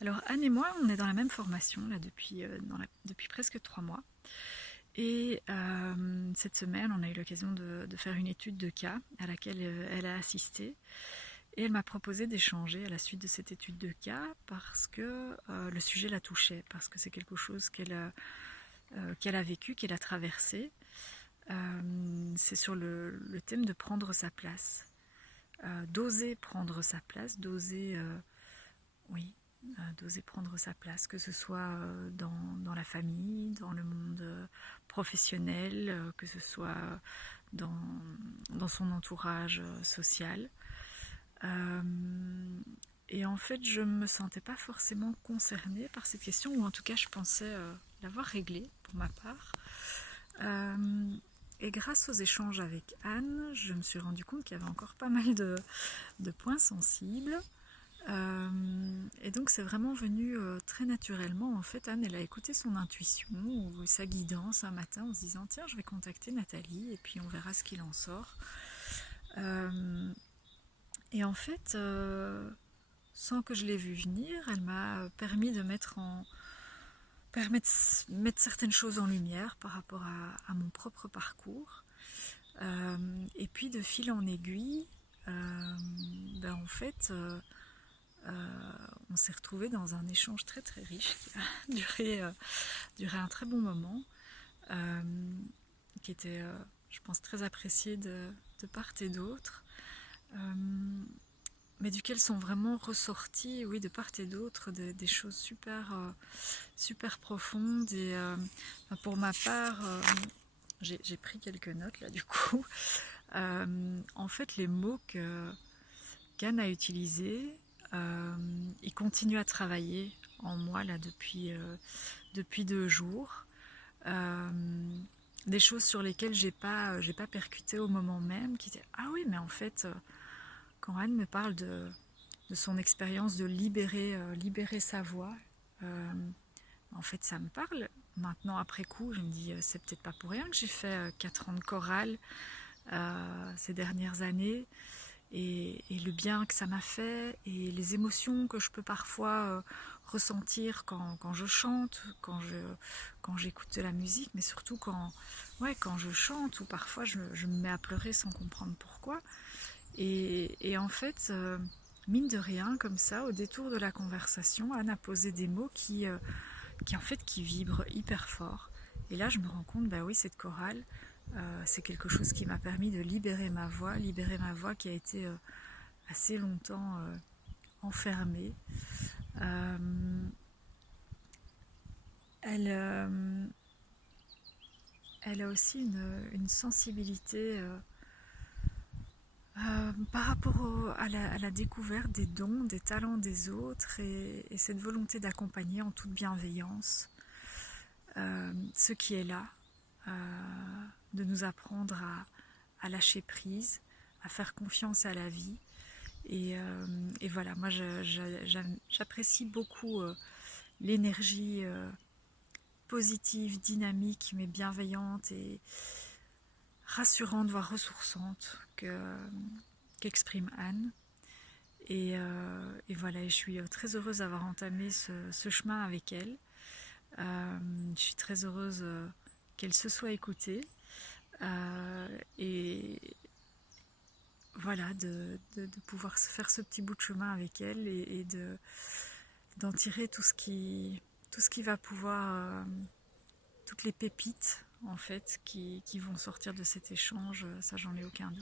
Alors Anne et moi, on est dans la même formation là depuis presque 3 mois. Et cette semaine, on a eu l'occasion de faire une étude de cas à laquelle elle a assisté. Et elle m'a proposé d'échanger à la suite de cette étude de cas parce que le sujet la touchait, parce que c'est quelque chose qu'elle a vécu, qu'elle a traversé. C'est sur le thème de prendre sa place. D'oser prendre sa place, oui, d'oser prendre sa place, que ce soit dans la famille, dans le monde professionnel, que ce soit dans, dans son entourage social. Euh, et en fait, je ne me sentais pas forcément concernée par cette question, ou en tout cas, je pensais l'avoir réglée pour ma part. Et grâce aux échanges avec Anne, je me suis rendu compte qu'il y avait encore pas mal de points sensibles. Et donc c'est vraiment venu très naturellement. En fait, Anne, elle a écouté son intuition ou sa guidance un matin en se disant tiens, je vais contacter Nathalie et puis on verra ce qu'il en sort. Et en fait, sans que je l'ai vue venir, elle m'a permis de mettre certaines choses en lumière par rapport à mon propre parcours. Et puis de fil en aiguille, en fait, on s'est retrouvés dans un échange très très riche qui a duré un très bon moment, euh, qui était, je pense, très apprécié de part et d'autre, mais duquel sont vraiment ressortis, oui, de part et d'autre, des choses super profondes. Et pour ma part, j'ai pris quelques notes là du coup. En fait, les mots qu'Anne a utilisés, ils continuent à travailler en moi là depuis 2 jours. Euh, des choses sur lesquelles j'ai pas percuté au moment même, qui étaient ah oui, mais en fait, quand Anne me parle de son expérience de libérer sa voix, euh, en fait ça me parle. Maintenant après coup, je me dis c'est peut-être pas pour rien que j'ai fait 4 ans de chorale ces dernières années, et le bien que ça m'a fait et les émotions que je peux parfois ressentir quand je chante, quand j'écoute de la musique, mais surtout quand je chante, ou parfois je me mets à pleurer sans comprendre pourquoi. Et en fait, mine de rien, comme ça, au détour de la conversation, Anne a posé des mots qui en fait qui vibrent hyper fort. Et là, je me rends compte, bah oui, cette chorale, c'est quelque chose qui m'a permis de libérer ma voix qui a été assez longtemps enfermée. Euh, elle, euh, Elle a aussi une sensibilité par rapport à la découverte des dons, des talents des autres, et cette volonté d'accompagner en toute bienveillance ce qui est là, de nous apprendre à lâcher prise, à faire confiance à la vie. Et voilà, moi j'apprécie beaucoup l'énergie positive, dynamique, mais bienveillante et rassurante, voire ressourçante qu'exprime Anne. Et voilà, je suis très heureuse d'avoir entamé ce chemin avec elle. Je suis très heureuse qu'elle se soit écoutée. Et voilà, de pouvoir faire ce petit bout de chemin avec elle, et d'en tirer tout ce qui va pouvoir, toutes les pépites en fait qui vont sortir de cet échange, ça j'en ai aucun doute.